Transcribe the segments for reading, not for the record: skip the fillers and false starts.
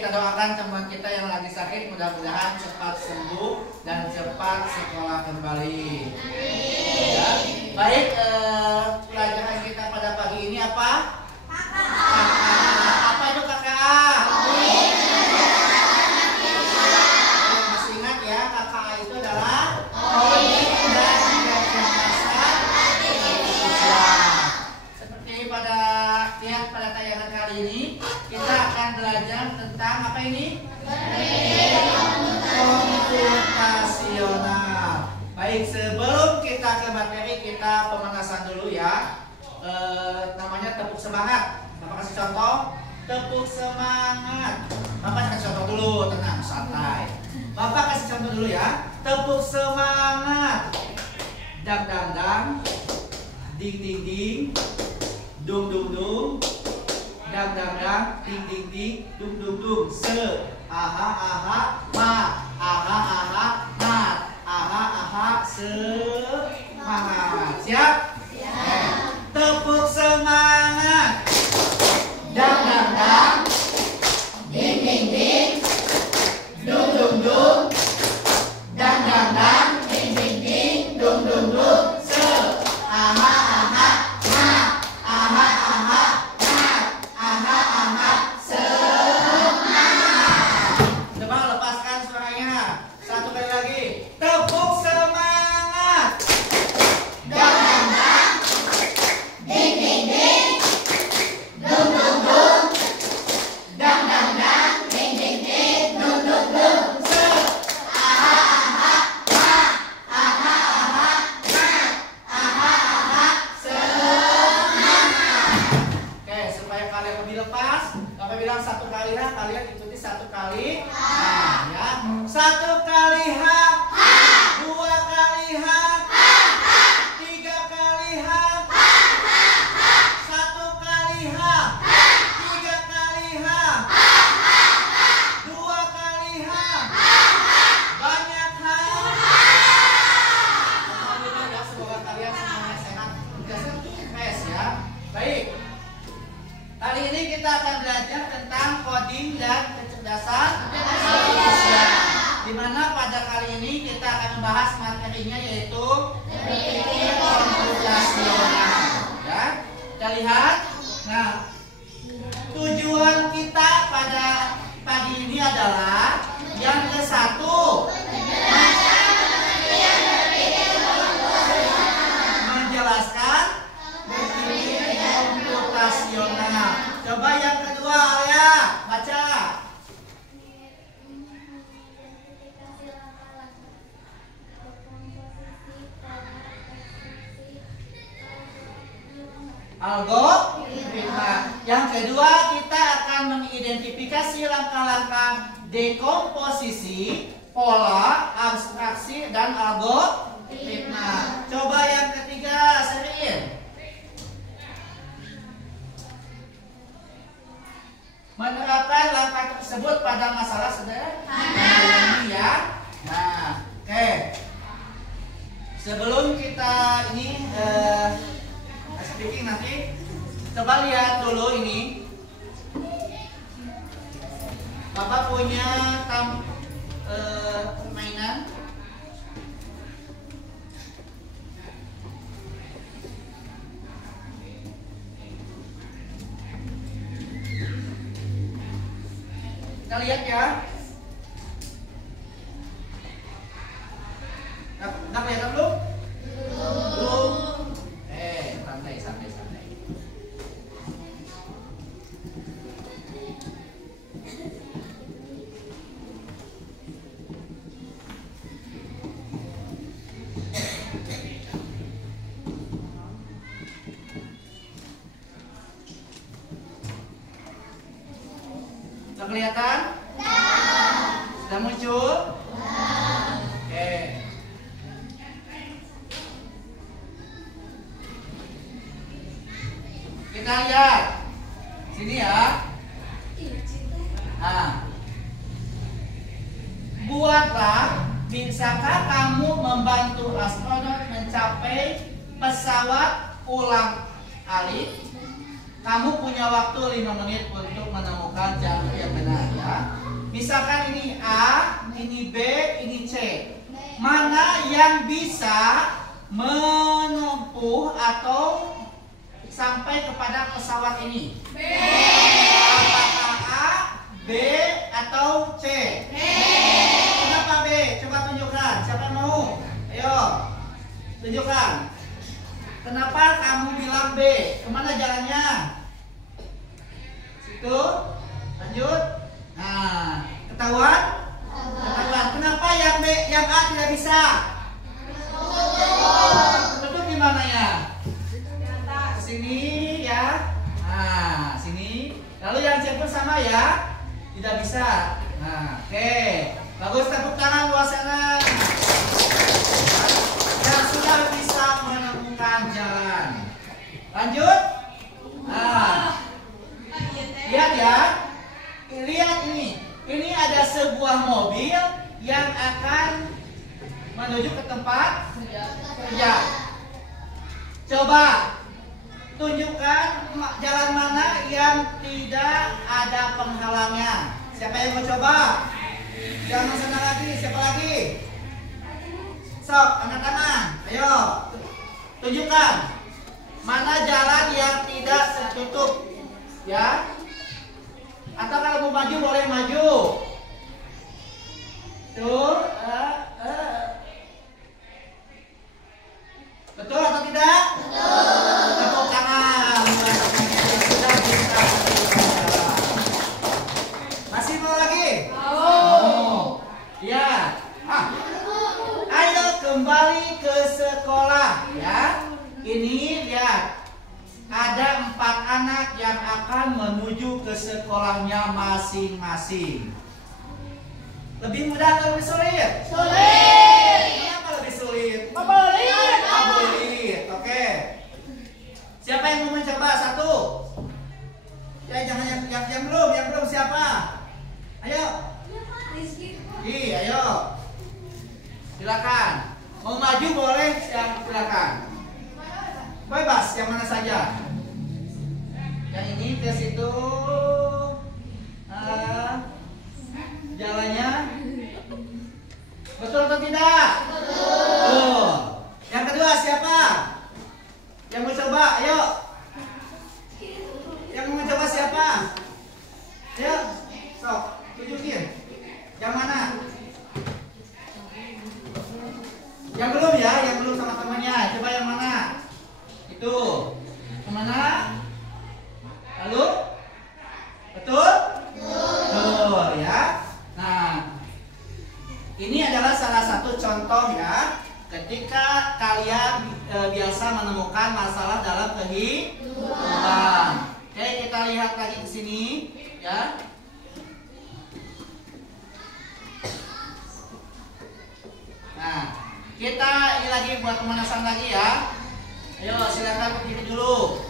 kita doakan teman kita yang lagi sakit mudah-mudahan cepat sembuh dan cepat sekolah kembali. Ya. Baik, pelajaran kita pada pagi ini apa? Apa itu kakak? Masih ingat ya, kakak itu adalah pada tayangan kali ini kita akan belajar tentang apa ini? Komputasional. Baik, sebelum kita ke materi kita pemanasan dulu ya. Namanya tepuk semangat. Bapak kasih contoh. Tepuk semangat. Bapak kasih contoh dulu, tenang, santai. Bapak kasih contoh dulu ya. Tepuk semangat. Dang dang dang. Ding ding ding. Dung dung dung, dang dang dang, ding ding ding, dung dung dung, se, aha aha, ma, aha aha, mat, aha aha, semangat. Siap? Siap. Tepuk semangat. Dang dang dang, ding ding ding, dung dung dung, dang dang dang, ding ding ding, dung dung dung, se, aha aha. Algoritma. Yang kedua, kita akan mengidentifikasi langkah-langkah dekomposisi, pola, abstraksi, dan algoritma. Coba yang ketiga, Serin. Menerapkan langkah tersebut pada masalah sederhana ya. Nah, oke. Sebelum kita ini speaking nanti, coba lihat dulu ini. Bapak punya mainan. Kita lihat ya. Udah kelihatan belum? Belum. Santai. Sudah kelihatan? Sudah muncul? Oke. Kita lihat sini ya. Nah, buatlah, bisakah kamu membantu astronot mencapai pesawat ulang-alik? kamu punya waktu 5 menit untuk menemukan jalur yang benar ya. Misalkan ini A, ini B, ini C. Mana yang bisa menempuh atau sampai kepada pesawat ini? B. Apakah A, B, atau C? B. Kenapa B? Coba tunjukkan. Siapa yang mau? Ayo, tunjukkan. Kenapa kamu bilang B? Kemana jalannya? Situ. Lanjut. Nah, ketahuan? Ketahuan. Kenapa yang B, yang A tidak bisa? Betul di mana ya? Sini ya. Nah, sini. Lalu yang C pun sama ya? Tidak bisa. Nah, oke. Bagus, tepuk tangan buat sana. Yang sudah bisa menemukan jalan. Lanjut. Nah, lihat ya. Lihat ini. Ini ada sebuah mobil yang akan menuju ke tempat kerja. Coba tunjukkan jalan mana yang tidak ada penghalangnya. Siapa yang mau coba? Jangan sana lagi. Siapa lagi? Sok, angkat tangan. Ayo, tunjukkan mana jalan yang tidak tertutup, ya. Atau kalau mau maju boleh maju. Tuh, betul atau tidak? Betul. Tepuk tangan. Sudah bisa. Masih mau lagi? Mau. Ya. Ayo kembali ke sekolah, ya. Ini lihat. Ada 4 anak yang akan menuju ke sekolahnya masing-masing. Lebih mudah atau lebih sulit? Sulit. Kenapa lebih sulit? Sulit. Oke. Siapa yang mau mencoba? 1. Ya, jangan yang belum siapa? Ayo. Rizky. Ayo. Silakan. Mau maju boleh, silakan. Bebas, yang mana saja. Yang ini ke situ. Jalannya betul atau tidak? Betul. Yang kedua siapa? Yang mau coba? Ayo. Yang mau coba siapa? Ayo. Sok, tunjukin. Yang mana? Yang belum ya, yang belum sama temannya. Coba yang mana? Itu. Kemana? Lalu? Betul? Betul ya. Nah, ini adalah salah satu contoh ya, ketika kalian biasa menemukan masalah dalam kehidupan. Oke, kita lihat lagi ke sini ya. Nah, kita ini lagi buat pemanasan lagi ya. Ayo silakan berdiri dulu.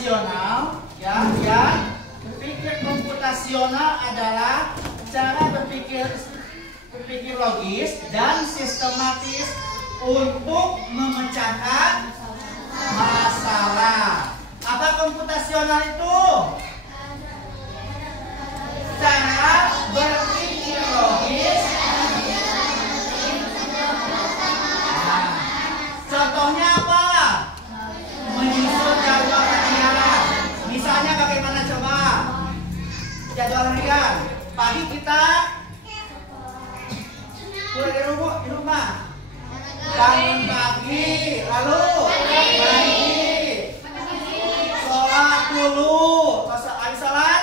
komputasional ya, berpikir komputasional adalah cara berpikir logis dan sistematis untuk memecahkan masalah. Apa komputasional itu? Cara berpikir logis. Nah, contohnya apa? Menyusun jadwal harian. Misalnya bagaimana coba? Jadwal harian. Pagi kita pulang di rumah. Bangun pagi, lalu sholat dulu. Habis sholat,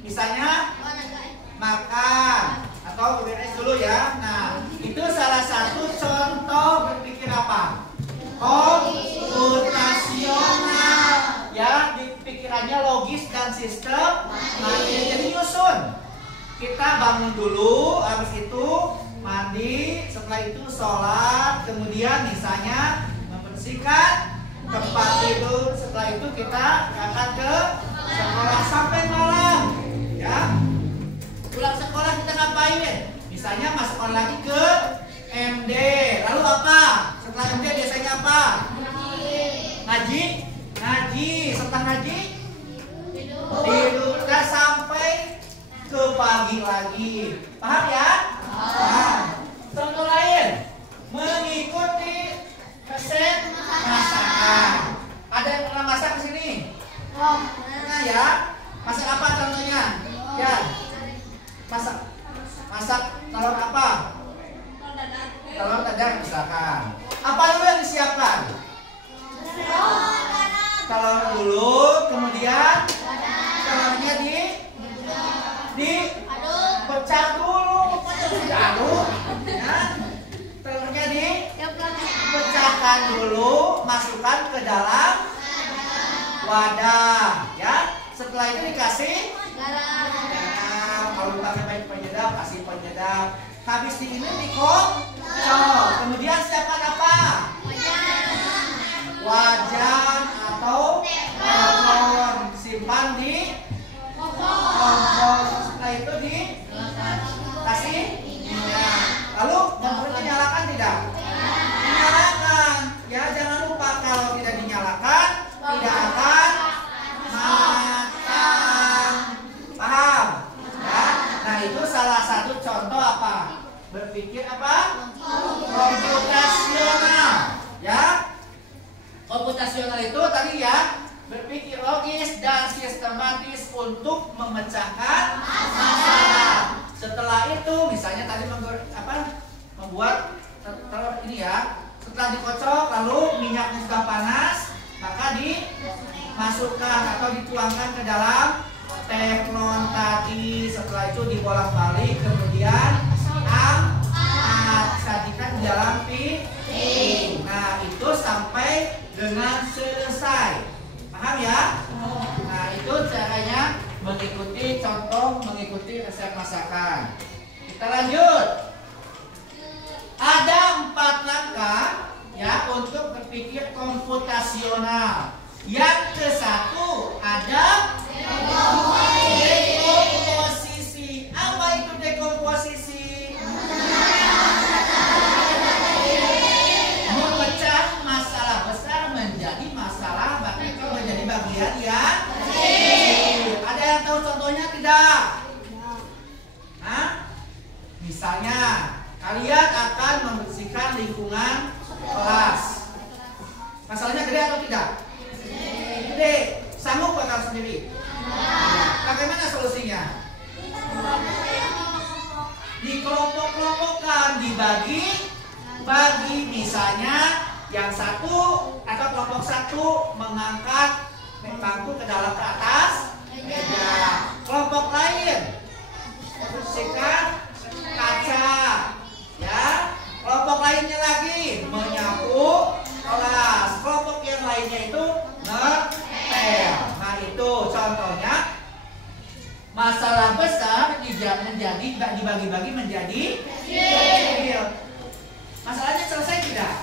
misalnya makan atau beres dulu ya. Nah, itu salah satu contoh berpikir apa? Komputasional. Ya, di pikirannya logis dan sistem. Nah, jadi nyusun. Kita bangun dulu, habis itu mandi, setelah itu sholat, kemudian misalnya membersihkan tempat tidur, setelah itu kita akan ke sekolah sampai malam, ya. Pulang sekolah kita ngapain? Misalnya masuk lagi ke MD, lalu apa? Setelah MD biasanya apa? Ngaji, setelah ngaji tidur, udah sampai ke pagi lagi. Paham ya? Paham. Contoh lain, mengikuti resep masakan. Ada yang pernah masak di sini? Nah ya, masak apa contohnya? Ya, masak telur apa? Telur dadar misalkan. Apa dulu yang disiapkan? Telur dulu, kemudian telurnya dipecah dulu, diaduk, ya. Telurnya dipecahkan dulu, masukkan ke dalam wadah, ya. Setelah itu dikasih garam, kalau pakai penyedap, kasih penyedap. Habis ini dikocok, kemudian siapkan apa? Wajan atau kompor, simpan di kompor. Setelah itu dikasih minyak. Lalu kompor dinyalakan tidak? Dinyalakan. Ya, jangan lupa kalau tidak dinyalakan tidak akan matang. Paham? Ya. Nah, itu salah satu contoh apa? Berpikir apa? Komputasional. Ya. Komputasional itu tadi ya, berpikir logis dan sistematis untuk memecahkan masalah. Setelah itu, misalnya tadi membuat telur ini ya, setelah dikocok lalu minyaknya sudah panas, maka dimasukkan atau dituangkan ke dalam teflon tadi. Setelah itu dibolak-balik, kemudian sajikan di dalam piring. Nah, itu sampai dengan selesai. Paham ya? Nah, itu caranya mengikuti contoh, mengikuti resep masakan. Kita lanjut. Ada 4 langkah ya untuk berpikir komputasional. Yang ke-1 ada dekomposisi. Apa itu dekomposisi? Memecah masalah besar menjadi masalah kecil, menjadi bagian yang kecil. Ada yang tahu contohnya tidak? Hah? Misalnya kalian akan membersihkan lingkungan kelas. Masalahnya gede atau tidak? Gede. Sanggup bakal sendiri? Bagaimana solusinya? Dikelompok-kelompokkan, dibagi. Misalnya yang satu atau kelompok satu mengangkat bangku ke atas meja. Kelompok lain bersihkan kaca, ya. Kelompok lainnya lagi menyapu kelas. Kelompok yang lainnya itu ngepel. Nah, itu contohnya masalah besar dibagi-bagi menjadi kecil. Masalahnya selesai tidak?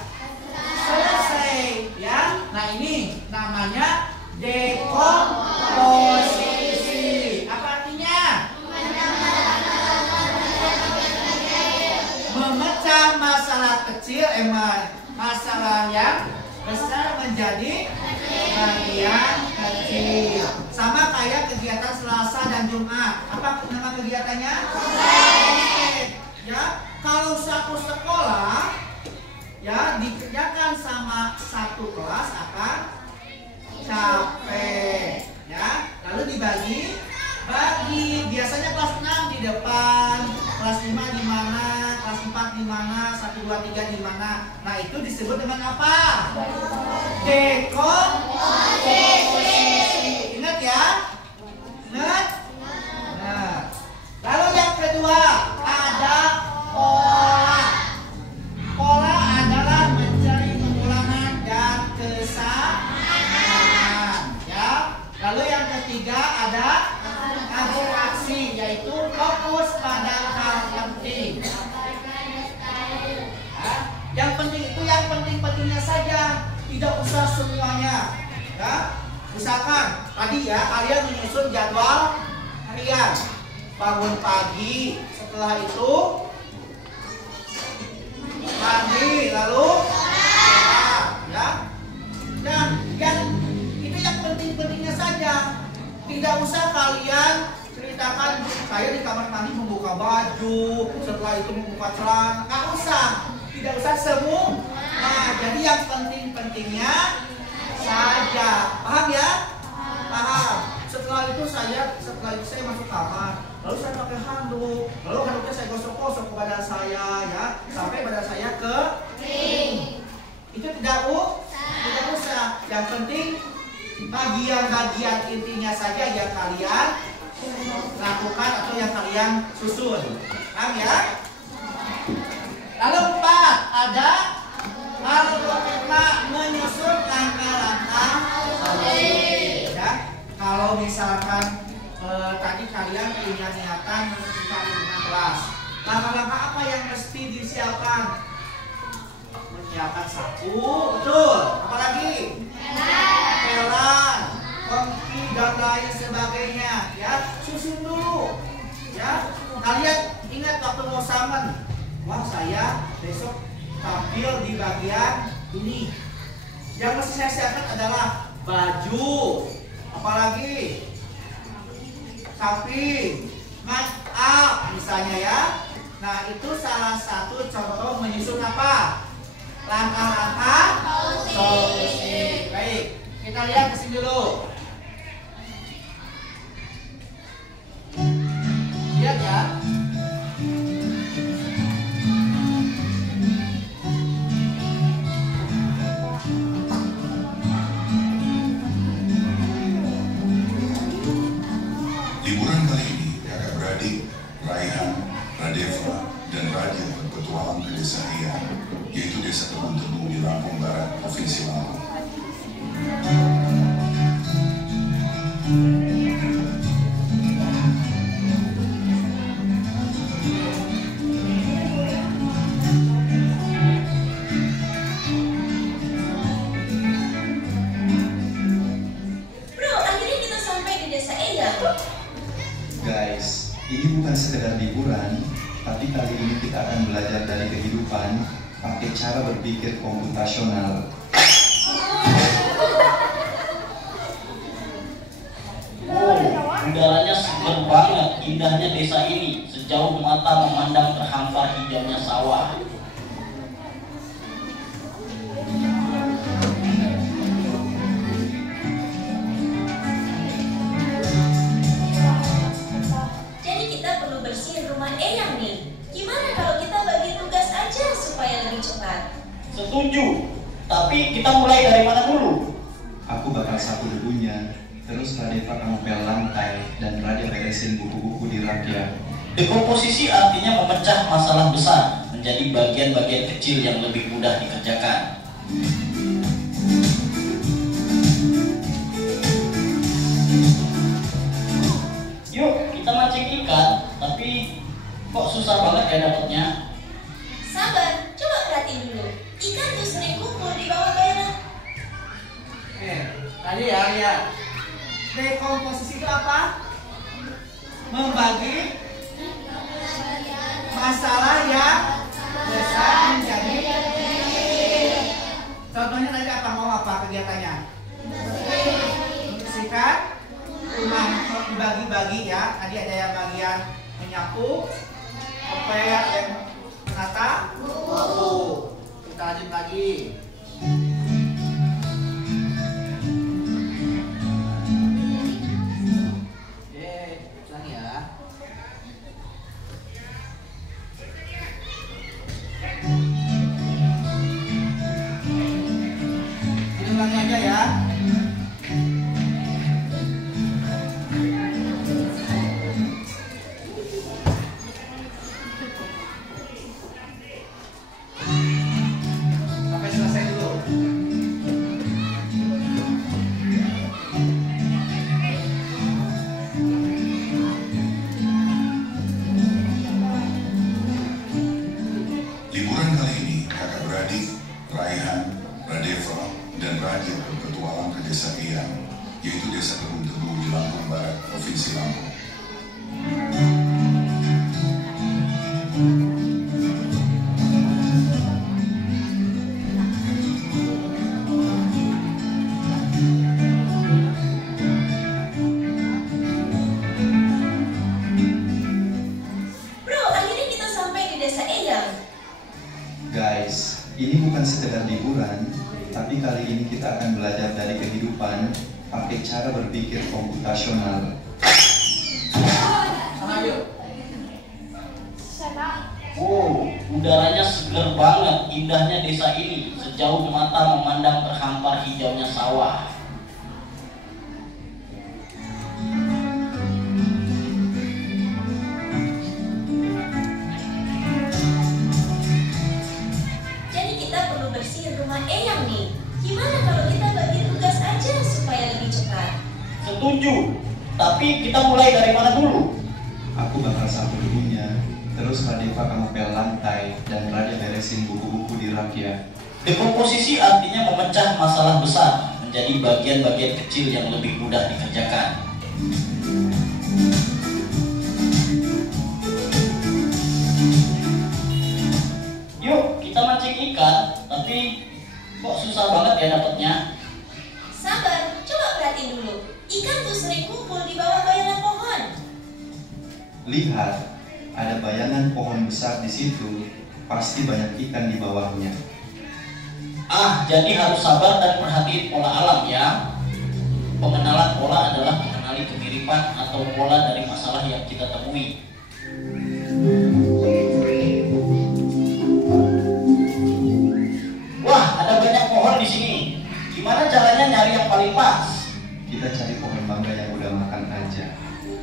Selesai, ya. Nah, ini namanya memecah masalah kecil, masalah yang besar menjadi bagian kecil. Sama kayak kegiatan Selasa dan Jumat. Apa nama kegiatannya? Ya, kalau satu sekolah ya dikerjakan sama satu kelas akan capek. Ya, lalu dibagi. Biasanya kelas 6 di depan, kelas 5 di mana, kelas 4 di mana, 1, 2, 3 di mana. Nah, itu disebut dengan apa? Dekomposisi. Ingat ya? Ingat? Nah, lalu yang kedua ada pola. Pola adalah mencari pengulangan dan kesamaan. Ya. Lalu yang ketiga ada aksi, yaitu fokus pada hal penting. Yang penting itu yang penting-pentingnya saja, tidak usah semuanya. Ya, misalkan tadi ya kalian menyusun jadwal harian, bangun pagi, setelah itu mandi, lalu ya, nah yang itu yang penting-pentingnya saja. Tidak usah kalian ceritakan saya di kamar mandi membuka baju, setelah itu membuka celana. Nggak usah, tidak usah semua. Nah, jadi yang penting-pentingnya saja. Paham ya? Paham. Setelah itu saya masuk kamar, lalu saya pakai handuk, lalu handuknya saya gosok-gosok ke badan saya ya, sampai badan saya kering. Itu tidak usah. Yang penting bagian-bagian intinya saja yang kalian lakukan atau yang kalian susun. Paham ya? Lalu 4 ada menyusun langkah-langkah solusi. Ya, kalau misalkan tadi kalian punya niatan menentukan lingkungan kelas, langkah-langkah apa yang mesti disiapkan? Menyiapkan sapu, betul. Apalagi? Pelan, pengki dan lain sebagainya. Ya, susun dulu. Ya, kalian ingat waktu mau samen, wah saya besok tampil di bagian ini. Yang mesti saya siapkan adalah baju, apalagi samping, make up misalnya ya. Nah, itu salah satu contoh menyusun apa? Langkah-langkah solusi. Baik, kita lihat ke sini dulu. Lihat ya. Liburan kali ini, kakak-beradik Raihan, Radeva, dan Radia berpetualang ke desa Iya, yaitu desa Tebun-Tebung di Lampung Barat, Provinsi Lampung. Guys, ini bukan sekedar liburan, tapi kali ini kita akan belajar dari kehidupan pakai cara berpikir komputasional. Udaranya segar banget, indahnya desa ini. Sejauh mata memandang terhampar hijaunya sawah. Jadi kita perlu bersihin rumah Eyang nih. Gimana kalau kita bagi tugas aja supaya lebih cepat? Setuju, tapi kita mulai dari mana dulu? Aku bakal sapu debunya, terus Radeva kamu pel lantai, dan Radia beresin buku-buku di rak ya. Dekomposisi artinya memecah masalah besar menjadi bagian-bagian kecil yang lebih mudah dikerjakan. Yuk, kita mancing ikan, tapi kok susah banget ya dapetnya? Sabar, coba perhatiin dulu. Ikan tuh sering kumpul di bawah bayangan. Tadi ya, lihat. Dekomposisi itu apa? Membagi masalah yang besar lanjut lagi. Oke, ulang ya. Ini ulangi aja ya. Sampai selesai dulu. Liburan kali ini, kakak beradik Raihan, Radeva, dan Radia berpetualang ke desa Eyang, yaitu desa Kebun Tebu di Lampung Barat, Provinsi Lampung. Bro, akhirnya kita sampai di desa Eyang. Guys, ini bukan sekedar liburan, tapi kali ini kita akan belajar dari kehidupan pakai cara berpikir komputasional. Sana yuk. Wow, udaranya segar banget, indahnya desa ini. Sejauh mata memandang terhampar hijaunya sawah. Jadi kita perlu bersihin rumah Eyang nih. Gimana kalau kita bagi tugas aja supaya lebih cepat? Setuju, tapi kita mulai dari mana dulu? Aku bakal sapu debunya, terus Radeva kamu pel lantai, dan Radia beresin buku-buku di rak ya. Dekomposisi artinya memecah masalah besar menjadi bagian-bagian kecil yang lebih mudah dikerjakan. Yuk, kita mancing ikan, tapi kok susah banget ya dapatnya? Sabar, coba perhatiin dulu. Ikan tuh sering kumpul di bawah bayangan pohon. Lihat, ada bayangan pohon besar di situ, pasti banyak ikan di bawahnya. Ah, jadi harus sabar dan perhatiin pola alam ya. Pengenalan pola adalah mengenali kemiripan atau pola dari masalah yang kita temui. Wah, ada banyak pohon di sini. Gimana caranya nyari yang paling pas? Kita cari pohon mangga yang udah makan aja.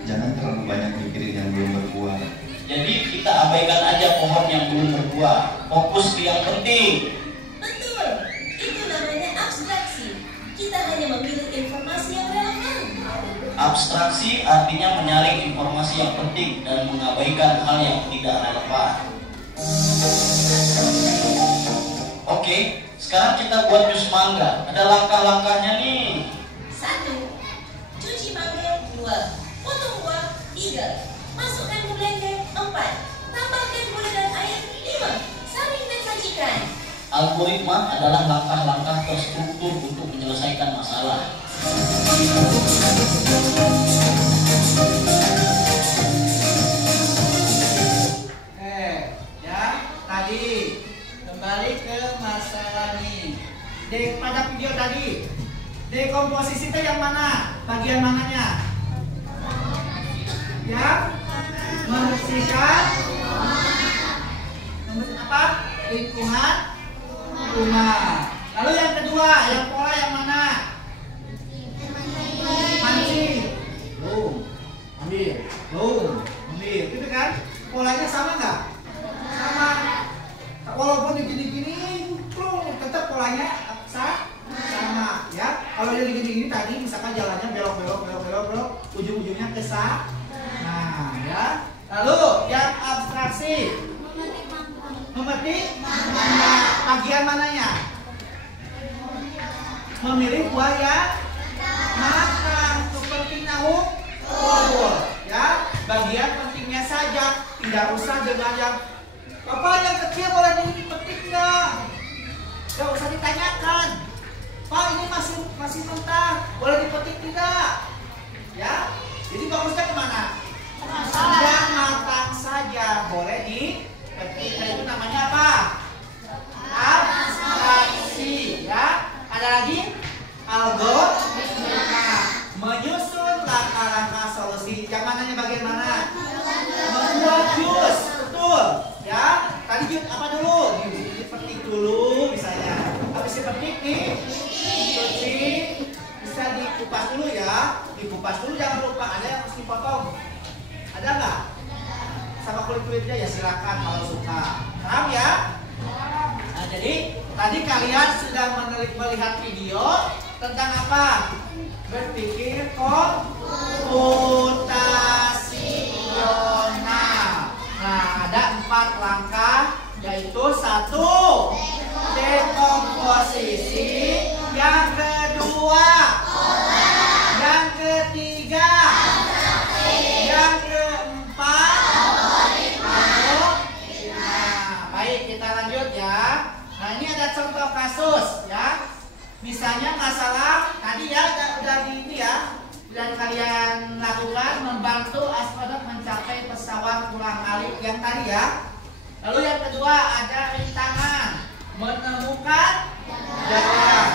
Jangan terlalu banyak mikirin yang belum berbuah. Jadi kita abaikan aja pohon yang belum berbuah. Fokus ke yang penting. Betul, itu namanya abstraksi. Kita hanya memilih informasi yang relevan. Abstraksi artinya menyaring informasi yang penting dan mengabaikan hal yang tidak relevan. Oke, sekarang kita buat jus mangga. Ada langkah-langkahnya nih. 1. Cuci mangga. 2. Potong buah. 3. Masukkan ke blender. 4. Tambahkan gula dan air. 5. Saring dan sajikan. Algoritma adalah langkah-langkah terstruktur untuk menyelesaikan masalah. Ya, tadi kembali ke masalah nih. Pada video tadi, dekomposisi itu yang mana? Bagian mananya? Yang membersihkan apa? Lingkungan rumah. Lalu yang kedua, yang pola yang mana? Mancing. Belum. Ambil. Belum. Ambil. Gitu kan? Polanya sama nggak? Sama. Walaupun digini-gini, tetap polanya sama. Ya. Kalau yang digini-gini tadi, misalkan jalannya belok, ujung-ujungnya ke sana. Nah, ya. Lalu yang abstraksi. Memetik bagian mananya? Memilih buah yang makan seperti nahu ya, bagian pentingnya saja, tidak usah dengan yang apa yang kecil boleh dipetik nggak usah ditanyakan. Pak, ini masih mentah, boleh dipetik tidak? Ya, jadi bagusnya kemana? Yang matang saja boleh dipetik. Itu namanya apa? dulu, dipetik dulu misalnya. Habis dipetik nih, dicuci, bisa dikupas dulu ya. Dikupas dulu, jangan lupa ada yang harus dipotong. Ada nggak? Sama kulit-kulitnya ya silakan kalau suka. Paham ya? Nah, jadi tadi kalian sudah melihat video tentang apa? Berpikir komputasional. Nah, ada 4 langkah, yaitu 1, dekomposisi, yang kedua, yang ketiga, yang keempat, baik, kita lanjut ya. Nah, ini ada contoh kasus ya. Misalnya masalah tadi ya udah di ini ya, udah kalian lakukan membantu astronot mencapai pesawat ulang-alik yang tadi ya. Lalu yang kedua ada rintangan menemukan jalan.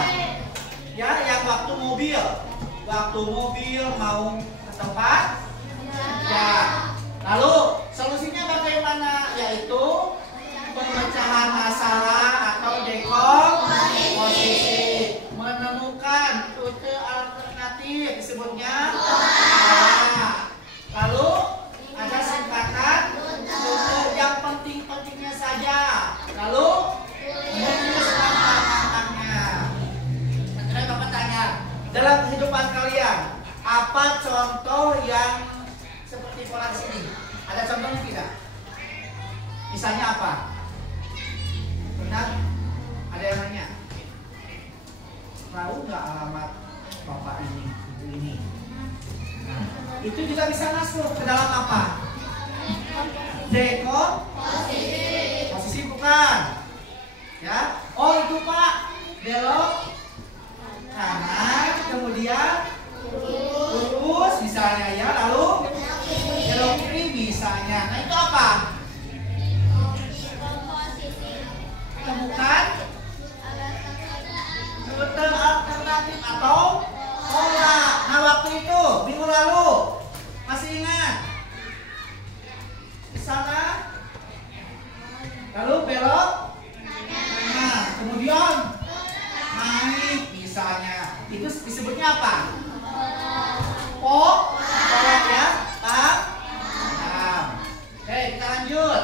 Ya, yang waktu mobil mau ke tempat ya. Lalu solusinya bagaimana? Yaitu pemecahan masalah atau dekomposisi. Menemukan rute alternatif disebutnya. Lalu ada singkatan rute yang penting-pentingnya saja. Lalu menulis langkah-langkahnya. Sekarang Bapak tanya, dalam kehidupan kalian apa contoh yang seperti pola di sini? Ada contohnya tidak? Misalnya apa? Benar? Ada yang nanya? Tahu nggak alamat bapak ini? Nah, itu juga bisa masuk ke dalam apa? Posisi bukan? Ya? Oh itu Pak, belok kanan, kemudian lurus misalnya ya, lalu belok kiri misalnya. Nah itu apa? Temukan rute alternatif atau pola. Nah waktu itu minggu lalu masih ingat di sana, lalu belok kanan, kemudian naik misalnya. Itu disebutnya apa? Pola ya, Pak. Oke, kita lanjut.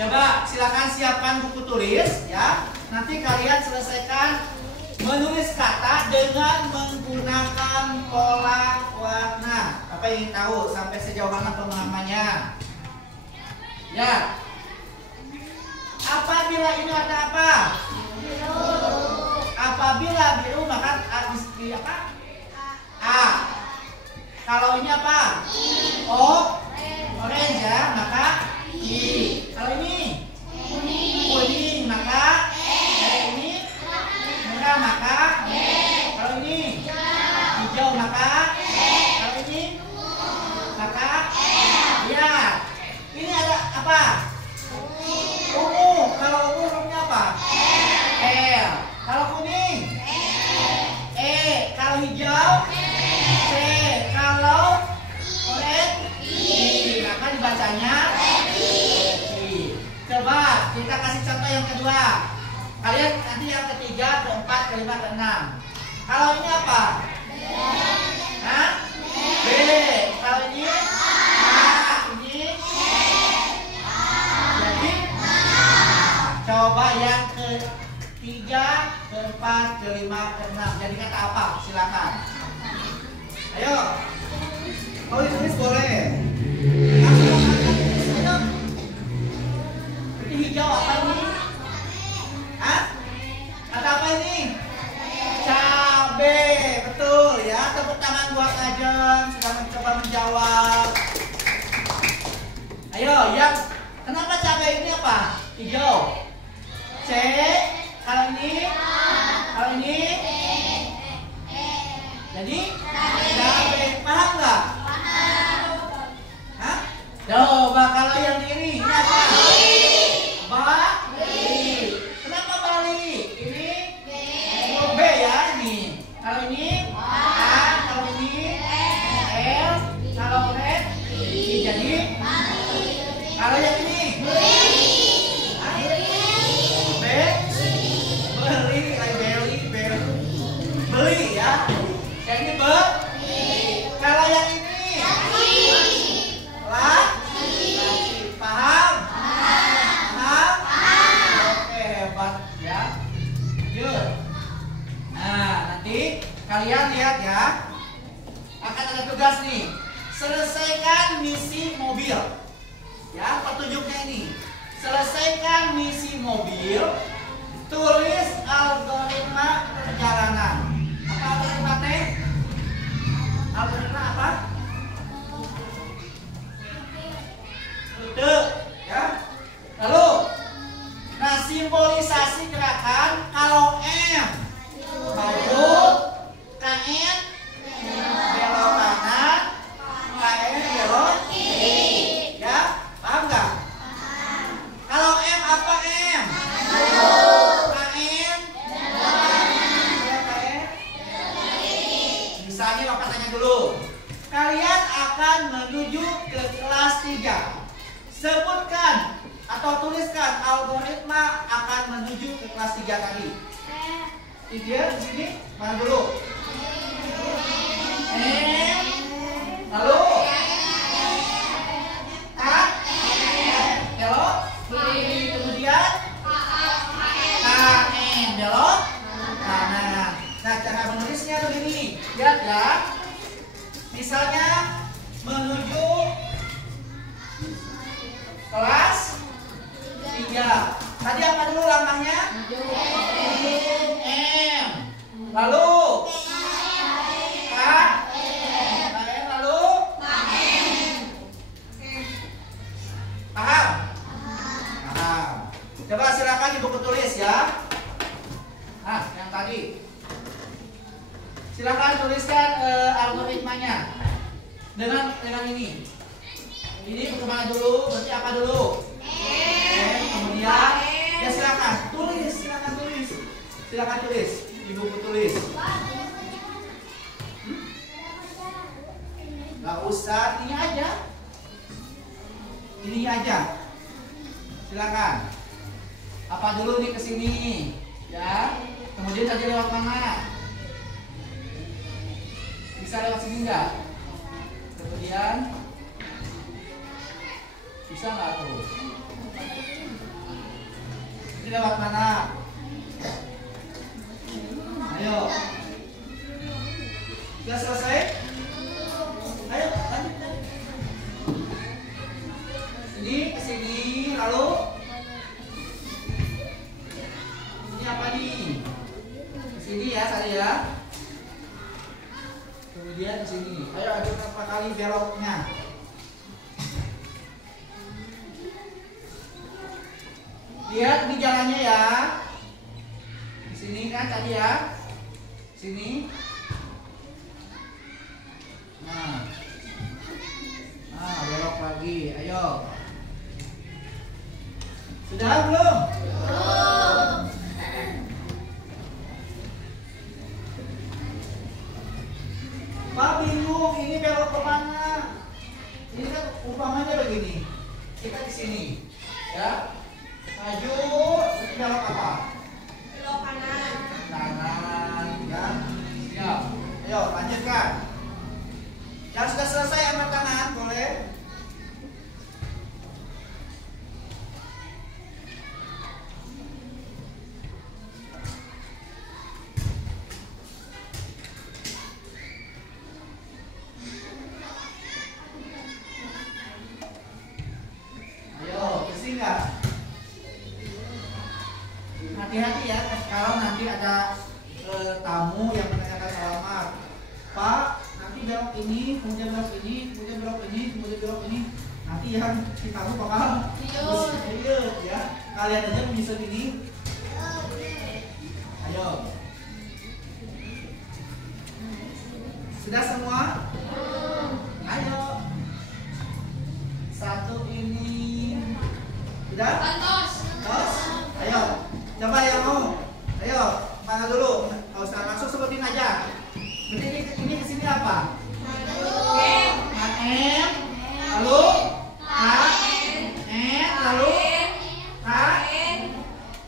Coba silakan siapkan buku tulis ya. Nanti kalian selesaikan menulis kata dengan menggunakan pola warna. Apa yang ingin tahu sampai sejauh mana pemahamannya? Ya. Apabila ini ada apa? Biru. Apabila biru maka mesti apa? A. Kalau ini apa? I. Orange ya, maka I. Kalau ini kuning maka ini merah maka kalau ini hijau maka kalau ini maka ya. Ini ada apa? Ungu. Kalau ungu hurufnya apa? L. Kalau kuning E. Kalau hijau C. Kalau orange I. Maka dibacanya Coba kita kasih contoh yang kedua. Kalian nanti yang ketiga, keempat, kelima, keenam. Kalau ini apa? Hah? B. Kalau ini A. Ini jadi coba yang ketiga, keempat, kelima, keenam. Jadi kata apa? Silakan. Ayo. Mau ditulis boleh. Ayo. Hijau apa ini? Hah? Kata apa ini? Cabe. Betul ya. Tepuk tangan buat Ajeng sudah mencoba menjawab. Ayo, yang kenapa cabe ini apa? Hijau. C. Kalau ini? Kalau ini? Jadi cabe. Paham nggak? Hah? Coba kalau yang ini apa? Bali. Kenapa Bali? Ini B ya ini. Kalau ini A, kalau ini L, kalau red I. Jadi kalau yang ini ya. Lanjut. Nah, nanti kalian lihat ya. Akan ada tugas nih. Selesaikan misi mobil. Ya, petunjuknya ini. Selesaikan misi mobil. Tulis algoritma perjalanan. Apa algoritma teh? Algoritma apa? Rute, ya. Lalu, nah simbolisasi gerakan kalau M maju, KN belok kanan, KN belok kiri, ya, paham nggak? Kalau M apa M? KN misalnya Bapak tanya dulu, kalian akan menuju ke kelas 3. Sebutkan atau tuliskan algoritma akan menuju ke kelas 3 tadi. Dia di sini mana dulu? Lalu belok kemudian belok kanan. Nah, cara menulisnya begini. Lihat ya. Misalnya menuju kelas 3. Tadi apa dulu langkahnya? M. Lalu K. Lalu paham? Paham. Coba silakan di buku tulis ya. Nah, yang tadi. Silakan tuliskan algoritmanya dengan ini. Ini kemana dulu? Berarti apa dulu? Kemudian ya silakan tulis, silakan tulis di buku tulis. Nggak usah ini aja. Silakan. Apa dulu nih kesini, ya? Kemudian tadi lewat mana? Bisa lewat sini nggak? Kemudian bisa nggak tuh? Ini lewat mana? Ayo. Sudah selesai? Ayo lanjut. Ini ke sini lalu ini apa nih? Ke sini ya saya. Kemudian ke sini. Ayo ada berapa kali beloknya? Lihat di jalannya ya. Di sini kan tadi ya. Sini. Nah, belok lagi. Ayo. Sudah belum? Belum. Pak bingung ini belok kemana? Ini kan umpamanya begini. Kita di sini, ya. Maju, terus belok apa? Belok kanan. Kanan, ya. Siap. Ayo, lanjutkan. Yang sudah selesai angkat tangan, boleh? Ayo, bersih nggak? Hati-hati ya, kalau nanti ada tamu yang menanyakan alamat, Pak, nanti belok ini, kemudian belok ini, kemudian belok ini, kemudian belok ini, nanti yang si tamu bakal serius ya. Kalian aja menyusun ini. Ayo. Sudah semua? Ayo. Satu ini. Sudah? Tos. Ayo. Coba yang mau. Ayo, mana dulu? Nggak usah langsung sebutin aja. Berarti ini ke sini apa? M. Lalu K. N. Lalu K.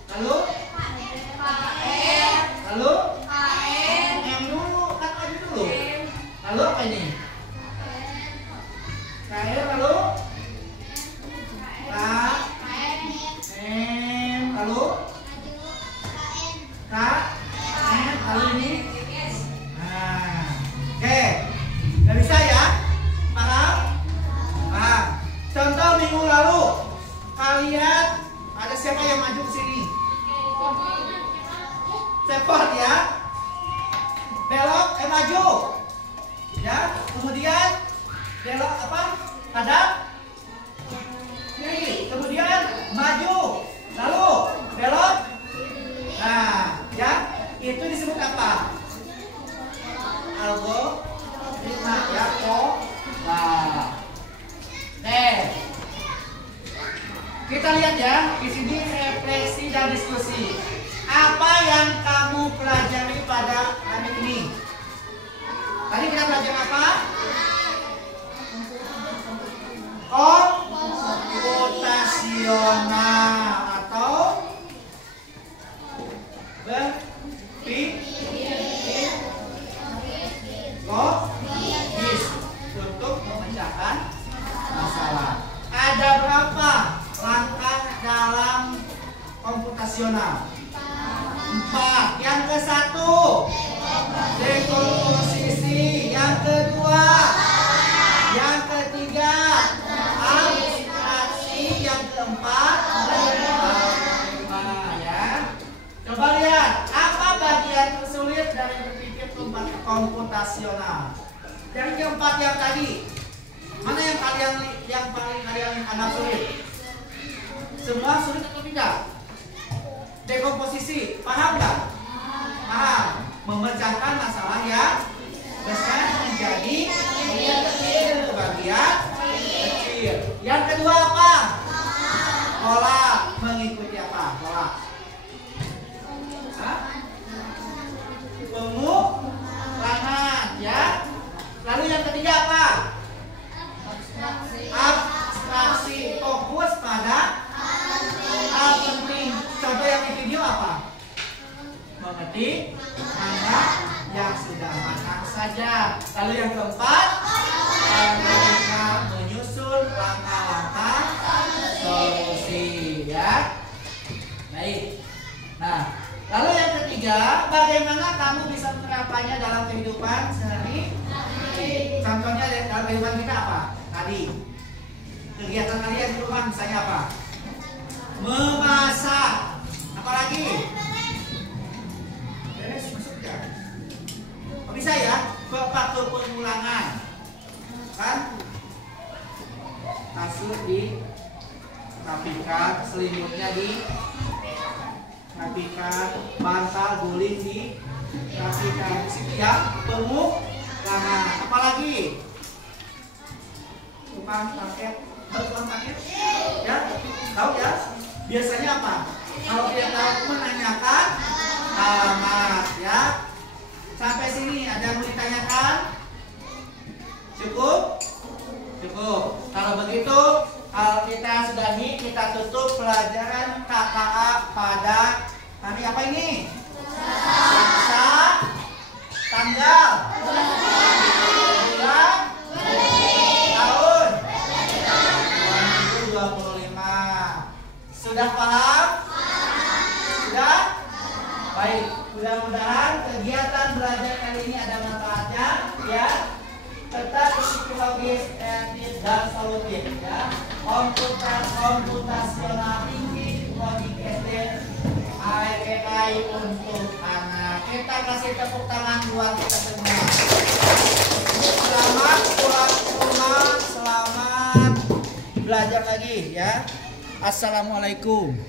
Lalu lalu M dulu, kan aja dulu. Lalu apa ini? K. Lalu K. M. Lalu step forward ya. Belok, maju. Ya, kemudian belok apa? Hadap. Kiri, kemudian maju. Lalu belok. Nah, ya, itu disebut apa? Algoritma ya, Nah. Kita lihat ya, di sini refleksi dan diskusi. Apa yang kamu pelajari pada hari ini? Tadi kita belajar apa? Komputasional atau logis untuk memecahkan masalah. Ada berapa langkah dalam komputasional? 4. Yang ke-1 dekomposisi. Yang kedua, yang ketiga abstraksi. Yang keempat ya. Coba lihat apa bagian tersulit dari berpikir komputasional. Yang keempat yang tadi, mana yang paling kalian anggap sulit? Semua sulit atau tidak? Dekomposisi, paham nggak? Paham. Memecahkan masalah yang besar menjadi bagian kecil. Yang kedua apa? Pola. Mengikuti apa? Pola. Pengulangan ya. Lalu yang ketiga apa? Abstraksi. Fokus pada hal penting. Contoh yang di video apa? Mengetik mana yang sudah matang saja. Lalu yang keempat, menyusun langkah-langkah solusi ya. Baik. Nah, lalu yang ketiga, bagaimana kamu bisa menerapkannya dalam kehidupan sehari-hari? Contohnya dalam kehidupan kita apa? Tadi kegiatan kalian di rumah misalnya apa? Memasak. Apalagi? Bisa ya? Faktor pengulangan. Kan? Kasur dirapikan, selimutnya dirapikan, bantal guling dirapikan. Situ ya, pengulangan. Apalagi? Tukang paket. Tukang paket? Ya? Tahu ya? Biasanya apa? Kalau tidak tahu menanyakan alamat ya. Sampai sini ada yang mau ditanyakan? Cukup? Cukup. Kalau begitu, kalau kita sudahi, kita tutup pelajaran KKA pada hari apa ini? Selasa, tanggal, bulan, tahun 2025. Sudah paham? Sudah? Baik, mudah-mudahan kegiatan belajar kali ini ada manfaatnya ya. Tetap psikologis, etis dan solutif ya. Komputasional tinggi, logik SD, AI untuk anak. Kita kasih tepuk tangan buat kita semua. Selamat pulang ke rumah, selamat belajar lagi ya. Assalamualaikum.